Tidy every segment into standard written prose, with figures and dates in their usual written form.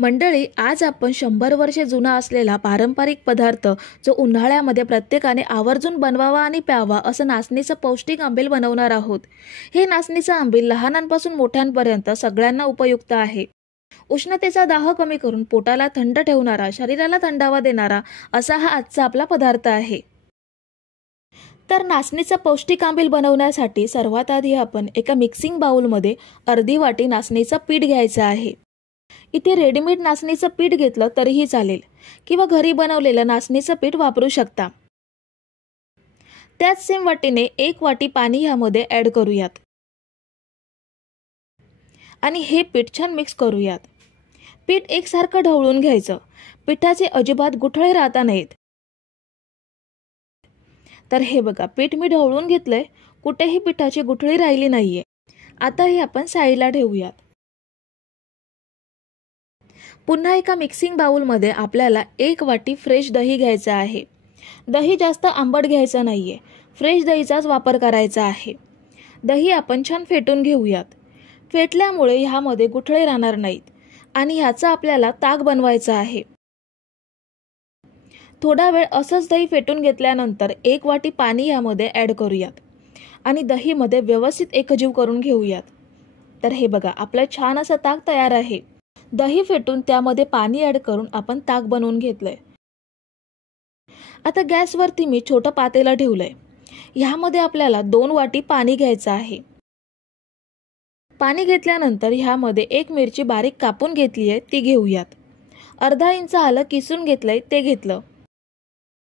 मंडळी, आज आपण 100 वर्षे जुना असलेला पारंपरिक पदार्थ जो उन्हाळ्यामध्ये प्रत्येकाने आवर्जून बनवावा आणि प्यावा असं नाचणीचं पौष्टिक आंबील बनवणार आहोत। हे नाचणीचं आंबील लहानांपासून मोठ्यांपर्यंत सगळ्यांना उपयुक्त आहे। उष्णतेचा दाह कमी करून पोटाला थंड ठेवणारा, शरीराला थंडावा देणारा असा हा आजचा आपला पदार्थ आहे। तर नाचणीचं पौष्टिक आंबील बनवण्यासाठी सर्वात आधी आपण एका मिक्सिंग बाउलमध्ये अर्धी वाटी नाचणीचं पीठ घ्यायचं आहे। इथे रेडीमेड नाचणीचं पीठ घेतलं तरीही चालेल किंवा घरी बनवलेलं नाचणीचं पीठ वापरू शकता। त्याच सेम वाटीने 1 वाटी पाणी यामध्ये ऍड करूयात आणि हे पीठ छान मिक्स करूयात। पीठ एकसारखं ढवळून घ्यायचं। पिठाचे अजिबात गुठळे राहता नाहीत। तर हे बघा, पीठ मी ढवळून घेतलंय, कुठेही पिठाची गुठळी राहिली नाहीये। आता हे आपण साईडला ठेवूयात। पुन्हा एका मिक्सिंग बाउलमध्ये आपल्याला 1 वाटी फ्रेश दही घ्यायचं आहे। दही जास्त आंबट घ्यायचं नाहीये, फ्रेश दहीचाच वापर करायचा आहे। दही आपण छान फेटून घेऊयात। फेटल्यामुळे ह्यामध्ये गुठळे राहणार नाहीत आणि ह्याचा आपल्याला ताक बनवायचा आहे। थोडा वेळ असंच दही फेटून घेतल्यानंतर 1 वाटी पाणी यामध्ये ऍड करूयात आणि दहीमध्ये व्यवस्थित एकजीव करून घेऊयात। तर हे बघा, आपलं छान असं ताक तयार आहे। दही फेटून त्यामध्ये पाणी ऍड करून आपण ताक बनवून घेतलंय। आता गॅसवरती मी छोटं पातेलं ठेवलंय। ह्यामध्ये आपल्याला 2 वाटी पाणी घ्यायचं आहे। पाणी घेतल्यानंतर ह्यामध्ये 1 मिरची बारीक कापून घेतली आहे, ती घेऊयात। अर्धा इंच आलं किसून घेतलंय, ते घेतलं।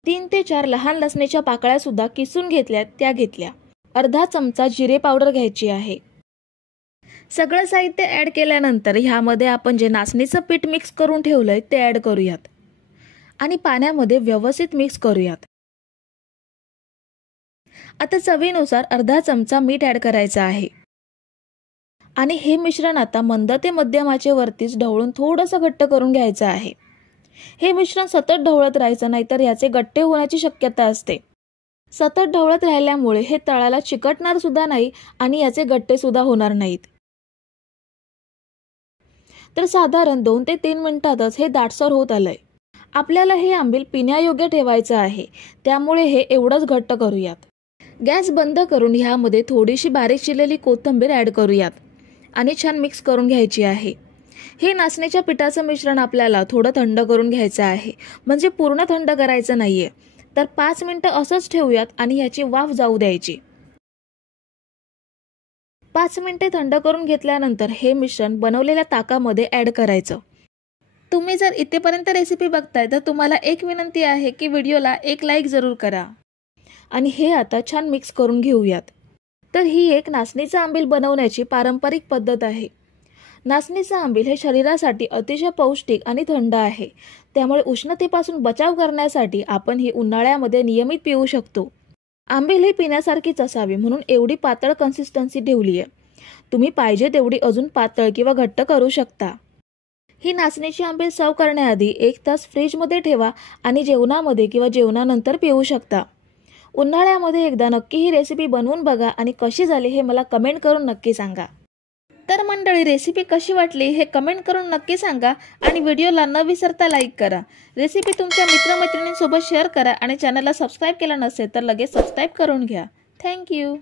3 ते 4 लहान लसणीच्या पाकळ्या सुद्धा किसून घेतल्यात, त्या घेतल्या। अर्धा चमचा जिरे पावडर घ्यायची आहे। सगळं साहित्य ऍड केल्यानंतर ह्यामध्ये आपण जे नाचणीचं पीठ मिक्स करून ठेवलंय ते ऍड करूयात आणि पाण्यामध्ये व्यवस्थित मिक्स करूयात। आता चवीनुसार अर्धा चमचा मीठ ऍड करायचं आहे आणि हे मिश्रण आता मंद ते मध्यम आचेवरतीच ढवळून थोडंसं घट्ट करून घ्यायचं आहे। हे मिश्रण सतत ढवळत राहायचं, नाहीतर याचे गट्टे होण्याची शक्यता असते। सतत ढवळत राहिल्यामुळे हे तळाला चिकटणार सुद्धा नाही आणि याचे गट्टे सुद्धा होणार नाहीत। तर साधारण 2 ते 3 मिनिटातच हे दाटसर होत आलंय। आपल्याला हे आंबील पिण्यायोग्य ठेवायचं आहे, त्यामुळे हे एवढंच घट्ट करूयात। गॅस बंद करून ह्यामध्ये थोडीशी बारीक चिरलेली कोथिंबीर ऍड करूयात आणि छान मिक्स करून घ्यायची आहे। हे नाचणीच्या पिठाचं मिश्रण आपल्याला थोडं थंड करून घ्यायचं आहे, म्हणजे पूर्ण थंड करायचं नाहीये। तर 5 मिनिटं असंच ठेवूयात आणि ह्याची वाफ जाऊ द्यायची। 5 मिनिटे थंड करून घेतल्यानंतर हे मिश्रण बनवलेल्या ताकामध्ये ऍड करायचं। तुम्ही जर इथेपर्यंत रेसिपी बघताय तर तुम्हाला एक विनंती आहे की व्हिडिओला एक लाईक जरूर करा आणि हे आता छान मिक्स करून घेऊयात। तर ही एक नाचणीचं आंबील बनवण्याची पारंपरिक पद्धत आहे। नाचणीचं आंबील हे शरीरासाठी अतिशय पौष्टिक आणि थंड आहे, त्यामुळे उष्णतेपासून बचाव करण्यासाठी आपण ही उन्हाळ्यामध्ये नियमित पिऊ शकतो। आंबील ही पिण्यासारखीच असावी म्हणून एवढी पातळ कन्सिस्टन्सी ठेवली आहे। तुम्ही पाहिजे तेवढी अजून पातळ किंवा घट्ट करू शकता। ही नाचणीची आंबील सर्व करण्याआधी 1 तास फ्रीजमध्ये ठेवा आणि जेवणामध्ये किंवा जेवणानंतर पिऊ शकता। उन्हाळ्यामध्ये एकदा नक्की ही रेसिपी बनवून बघा आणि कशी झाली हे मला कमेंट करून नक्की सांगा। तर मंडळी, रेसिपी कशी वाटली हे कमेंट करून नक्की सांगा आणि व्हिडिओला न विसरता लाईक करा। रेसिपी तुमच्या मित्रमैत्रिणींसोबत शेअर करा आणि चॅनलला सबस्क्राईब केलं नसेल तर लगेच सबस्क्राईब करून घ्या। थँक्यू।